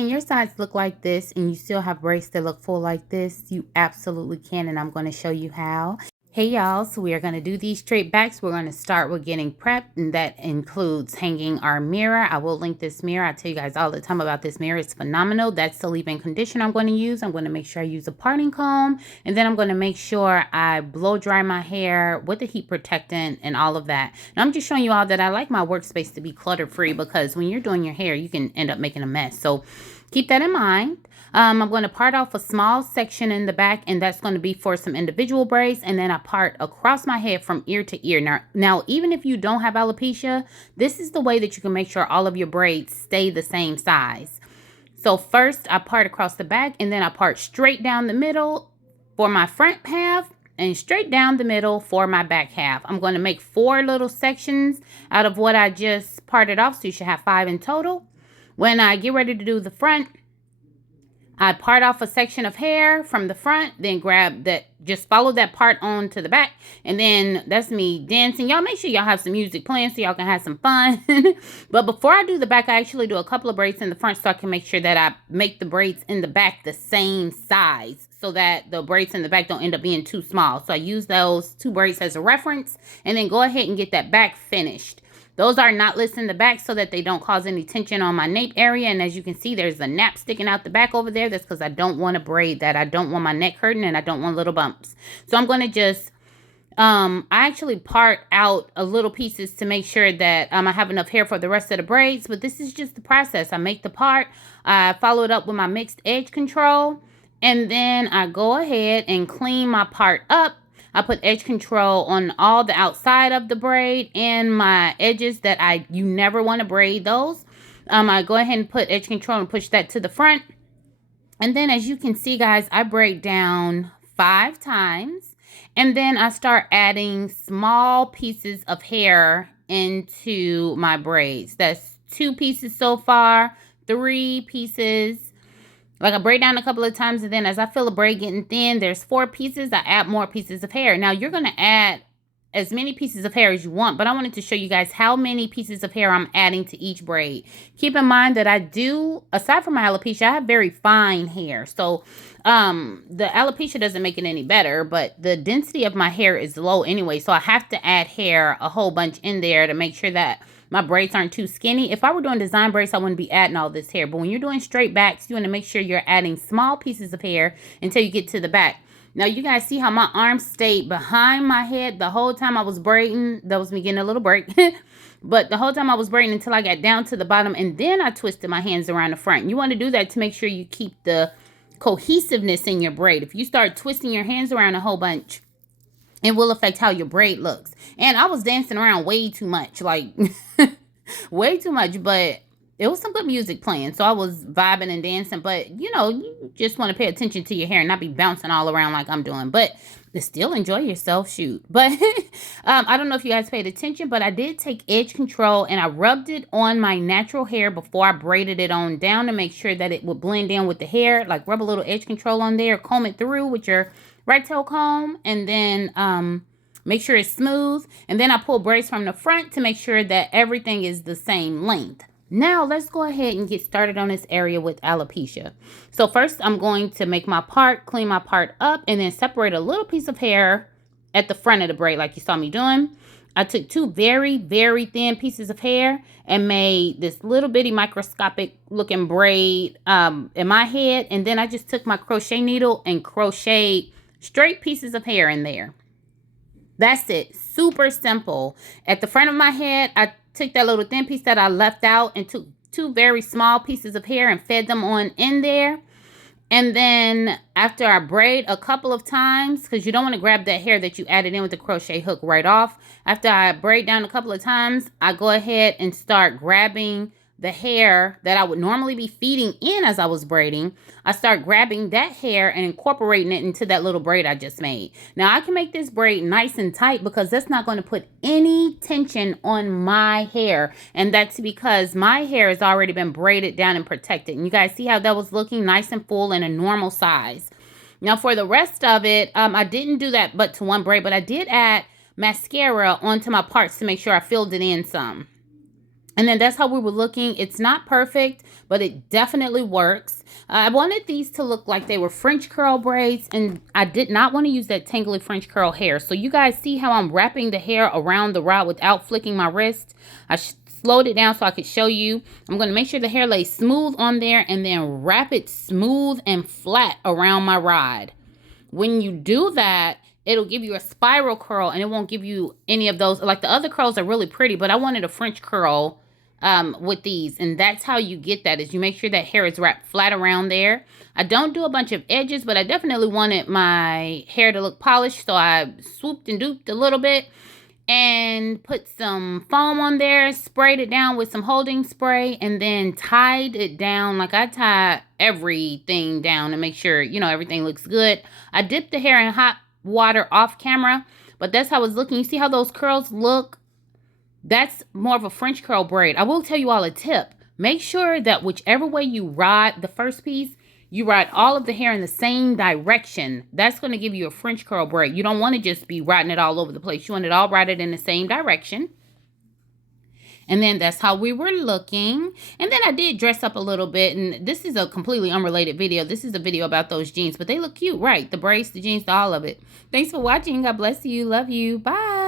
can your sides look like this and you still have braids that look full like this? You absolutely can, and I'm going to show you how. Hey y'all, so we are going to do these straight backs. We're going to start with getting prepped, and that includes hanging our mirror. I will link this mirror. I tell you guys all the time about this mirror. It's phenomenal. That's the leave-in conditioner I'm going to use. I'm going to make sure I use a parting comb, and then I'm going to make sure I blow dry my hair with a heat protectant and all of that. And I'm just showing you all that I like my workspace to be clutter-free, because when you're doing your hair, you can end up making a mess. So keep that in mind. I'm going to part off a small section in the back, and that's going to be for some individual braids, and then I part across my head from ear to ear. Now, even if you don't have alopecia, this is the way that you can make sure all of your braids stay the same size. So first, I part across the back, and then I part straight down the middle for my front half, and straight down the middle for my back half. I'm going to make 4 little sections out of what I just parted off, so you should have 5 in total. When I get ready to do the front, I part off a section of hair from the front, then grab that, just follow that part on to the back, and then that's me dancing. Y'all make sure y'all have some music playing so y'all can have some fun. But before I do the back, I actually do a couple of braids in the front so I can make sure that I make the braids in the back the same size, so that the braids in the back don't end up being too small. So I use those 2 braids as a reference, and then go ahead and get that back finished. Those are knotless in the back so that they don't cause any tension on my nape area. And as you can see, there's a nap sticking out the back over there. That's because I don't want to braid that. I don't want my neck hurting, and I don't want little bumps. So I'm going to just, I actually part out a little pieces to make sure that I have enough hair for the rest of the braids. But this is just the process. I make the part, I follow it up with my mixed edge control, and then I go ahead and clean my part up. I put edge control on all the outside of the braid and my edges that you never want to braid those. I go ahead and put edge control and push that to the front. And then as you can see, guys, I braid down 5 times. And then I start adding small pieces of hair into my braids. That's 2 pieces so far, 3 pieces. Like I braid down a couple of times, and then as I feel a braid getting thin, there's 4 pieces. I add more pieces of hair. Now you're going to add as many pieces of hair as you want, but I wanted to show you guys how many pieces of hair I'm adding to each braid. Keep in mind that I do, aside from my alopecia, I have very fine hair. So the alopecia doesn't make it any better, but the density of my hair is low anyway. So I have to add hair a whole bunch in there to make sure that my braids aren't too skinny. If I were doing design braids, I wouldn't be adding all this hair. But when you're doing straight backs, you want to make sure you're adding small pieces of hair until you get to the back. Now, you guys see how my arms stayed behind my head the whole time I was braiding. That was me getting a little break. But the whole time I was braiding until I got down to the bottom, and then I twisted my hands around the front. You want to do that to make sure you keep the cohesiveness in your braid. If you start twisting your hands around a whole bunch, it will affect how your braid looks. And I was dancing around way too much, like way too much, but it was some good music playing. So I was vibing and dancing, but you know, you just want to pay attention to your hair and not be bouncing all around like I'm doing, but still enjoy yourself, shoot. But I don't know if you guys paid attention, but I did take edge control and I rubbed it on my natural hair before I braided it on down to make sure that it would blend in with the hair. Like rub a little edge control on there, comb it through with your right tail comb, and then make sure it's smooth. And then I pull braids from the front to make sure that everything is the same length. Now let's go ahead and get started on this area with alopecia. So first I'm going to make my part, clean my part up, and then separate a little piece of hair at the front of the braid like you saw me doing. I took 2 very, very thin pieces of hair and made this little bitty microscopic looking braid in my head. And then I just took my crochet needle and crocheted straight pieces of hair in there. That's it. Super simple. At the front of my head, I took that little thin piece that I left out and took 2 very small pieces of hair and fed them on in there. And then after I braid a couple of times, because you don't want to grab that hair that you added in with the crochet hook right off. After I braid down a couple of times, I go ahead and start grabbing the hair that I would normally be feeding in as I was braiding. I start grabbing that hair and incorporating it into that little braid I just made. Now I can make this braid nice and tight because that's not going to put any tension on my hair. And that's because my hair has already been braided down and protected. And you guys see how that was looking nice and full and a normal size. Now for the rest of it, I didn't do that but to 1 braid, but I did add mascara onto my parts to make sure I filled it in some. And then that's how we were looking. It's not perfect, but it definitely works. I wanted these to look like they were French curl braids, and I did not want to use that tangly French curl hair. So you guys see how I'm wrapping the hair around the rod without flicking my wrist? I slowed it down so I could show you. I'm going to make sure the hair lays smooth on there and then wrap it smooth and flat around my rod. When you do that, it'll give you a spiral curl and it won't give you any of those. Like the other curls are really pretty, but I wanted a French curl with these, and that's how you get that, is you make sure that hair is wrapped flat around there. I don't do a bunch of edges, but I definitely wanted my hair to look polished, so I swooped and duped a little bit and put some foam on there, sprayed it down with some holding spray, and then tied it down. Like I tie everything down to make sure, you know, everything looks good. I dipped the hair in hot water off camera, but that's how it's looking. You see how those curls look? That's more of a French curl braid. I will tell you all a tip. Make sure that whichever way you ride the first piece, you ride all of the hair in the same direction. That's going to give you a French curl braid. You don't want to just be riding it all over the place. You want it all rided in the same direction. And then that's how we were looking. And then I did dress up a little bit. And this is a completely unrelated video. This is a video about those jeans. But they look cute, right? The braids, the jeans, all of it. Thanks for watching. God bless you. Love you. Bye.